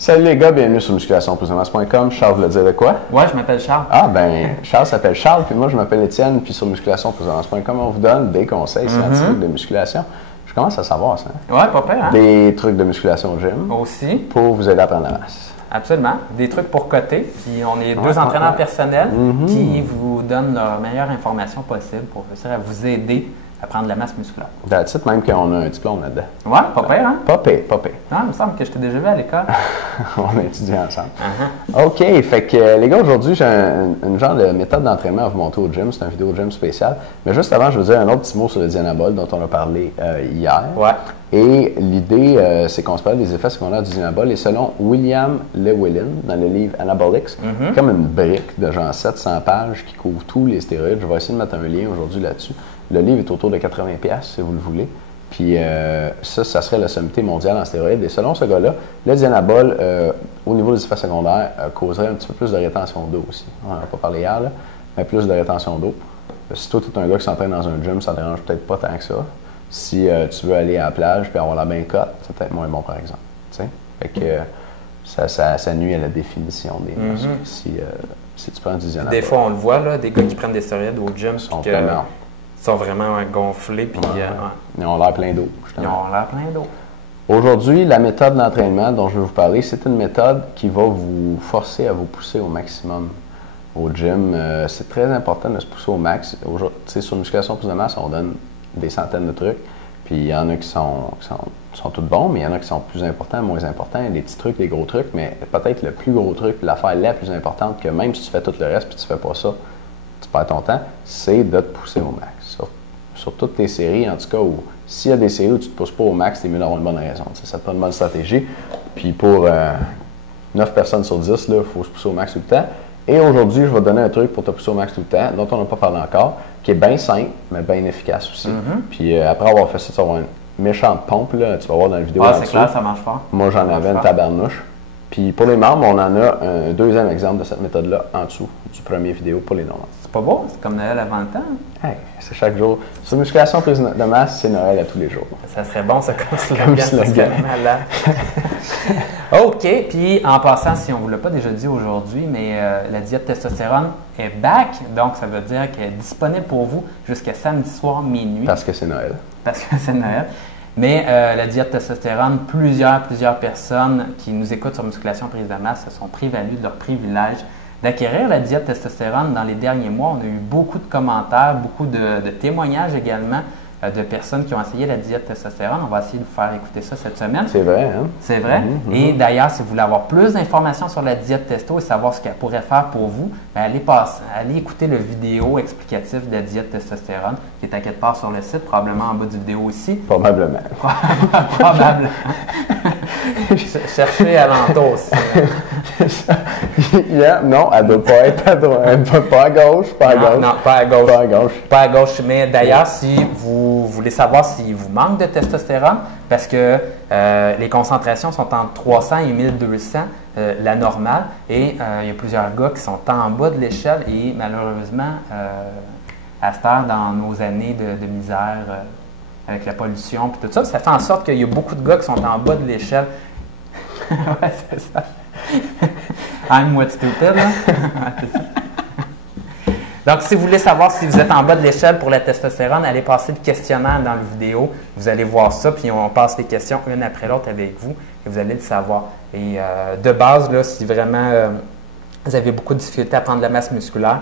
Salut les gars, bienvenue sur musculationpourmasse.com. Charles voulait dire de quoi? Ouais, je m'appelle Charles. Ah ben, Charles s'appelle Charles, puis moi je m'appelle Étienne, puis sur musculationpourmasse.com, on vous donne des conseils scientifiques de musculation. Je commence à savoir ça. Ouais, pas peur, hein? Des trucs de musculation au gym. Aussi. Pour vous aider à prendre la masse. Absolument. Des trucs pour coter. Puis on est deux entraîneurs personnels qui vous donnent leur meilleure information possible pour réussir à vous aider à prendre la masse musculaire. That's it, même qu'on a un diplôme là-dedans. Ouais, pas pire, hein? Pas pire, pas pire. Non, il me semble que je t'ai déjà vu à l'école. On a étudié ensemble. OK, fait que les gars, aujourd'hui, j'ai une genre de méthode d'entraînement à vous montrer au gym. C'est une vidéo gym spéciale. Mais juste avant, je veux dire un autre petit mot sur le Dianabol dont on a parlé hier. Ouais. Et l'idée, c'est qu'on se parle des effets secondaires du Dianabol. Et selon William Llewellyn, dans le livre Anabolics, comme une brique de genre 700 pages qui couvre tous les stéroïdes. Je vais essayer de mettre un lien aujourd'hui là-dessus. Le livre est autour de 80$ si vous le voulez. Puis ça serait la sommité mondiale en stéroïdes. Et selon ce gars-là, le Dianabol, au niveau des effets secondaires, causerait un petit peu plus de rétention d'eau aussi. On n'en a pas parlé hier, là, mais plus de rétention d'eau. Si toi, tu es un gars qui s'entraîne dans un gym, ça ne dérange peut-être pas tant que ça. Si tu veux aller à la plage et avoir la main cote, c'est peut-être moins bon, par exemple. T'sais? Fait que ça nuit à la définition des muscles si tu prends du Dianabol. Des fois, on le voit, là, des gars qui prennent des stéroïdes au gym. Sont vraiment gonflés. Puis, Ils ont l'air plein d'eau. Ils ont l'air plein d'eau. Aujourd'hui, la méthode d'entraînement dont je vais vous parler, c'est une méthode qui va vous forcer à vous pousser au maximum au gym. C'est très important de se pousser au max. Sur Musculation Prise de Masse, on donne des centaines de trucs. Puis il y en a qui sont tous bons, mais il y en a qui sont plus importants, moins importants. Il y a des petits trucs, des gros trucs, mais peut-être le plus gros truc, l'affaire la plus importante, que même si tu fais tout le reste puis tu fais pas ça, tu perds ton temps, c'est de te pousser au max. Sur toutes tes séries, en tout cas, où s'il y a des séries où tu ne te pousses pas au max, c'est mieux d'avoir une bonne raison. Ça te prend une bonne stratégie. Puis pour 9 personnes sur 10, il faut se pousser au max tout le temps. Et aujourd'hui, je vais te donner un truc pour te pousser au max tout le temps, dont on n'a pas parlé encore, qui est bien simple, mais bien efficace aussi. Puis après avoir fait ça, tu vas avoir une méchante pompe, là, tu vas voir dans la vidéo. Ah, c'est clair, ça marche fort. Moi, j'en avais une tabarnouche. Puis pour les membres, on en a un deuxième exemple de cette méthode-là en dessous du premier vidéo pour les non-membres. C'est pas beau, c'est comme Noël avant le temps. Hey, c'est chaque jour. Sur Musculation Prise de Masse, c'est Noël à tous les jours. Ça serait bon, ça, comme slogan. Ça serait malade. OK, puis en passant, si on ne vous l'a pas déjà dit aujourd'hui, mais la diète testostérone est back, donc ça veut dire qu'elle est disponible pour vous jusqu'à samedi soir minuit. Parce que c'est Noël. Parce que c'est Noël. Mais la diète testostérone, plusieurs personnes qui nous écoutent sur Musculation Prise de Masse se sont prévalues de leur privilège d'acquérir la diète testostérone dans les derniers mois. On a eu beaucoup de commentaires, beaucoup de témoignages également de personnes qui ont essayé la diète testostérone. On va essayer de vous faire écouter ça cette semaine. C'est vrai, hein? C'est vrai. Et d'ailleurs, si vous voulez avoir plus d'informations sur la diète testo et savoir ce qu'elle pourrait faire pour vous, allez écouter le vidéo explicatif de la diète testostérone qui est à quelque part sur le site, probablement en bas du vidéo aussi. Probablement. Probablement. Cherchez alentour aussi. Non, elle ne doit pas être à droite. Pas à gauche, pas à gauche. Non, pas à gauche. Pas à gauche. Pas à gauche. Mais d'ailleurs, si vous voulez savoir s'il vous manque de testostérone, parce que les concentrations sont entre 300 et 1200, la normale, et il y a plusieurs gars qui sont en bas de l'échelle et malheureusement, à cette heure, dans nos années de misère, avec la pollution et tout ça, ça fait en sorte qu'il y a beaucoup de gars qui sont en bas de l'échelle. Ouais, c'est ça. I'm what stupid, là. C'est ça. Donc, si vous voulez savoir si vous êtes en bas de l'échelle pour la testostérone, allez passer le questionnaire dans la vidéo. Vous allez voir ça, puis on passe les questions une après l'autre avec vous, et vous allez le savoir. Et de base, là, si vraiment vous avez beaucoup de difficultés à prendre de la masse musculaire,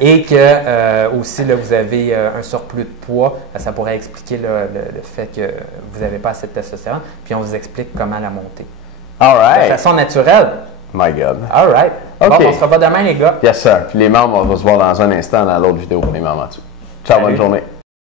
et que aussi là, vous avez un surplus de poids, ça pourrait expliquer le fait que vous n'avez pas assez de testostérone, puis on vous explique comment la monter. All right. De façon naturelle. My God. All right. OK. Bon, on se revoit demain, les gars. Yes, sir. Puis les membres, on va se voir dans un instant dans l'autre vidéo pour les membres en dessous. Ciao, bonne journée.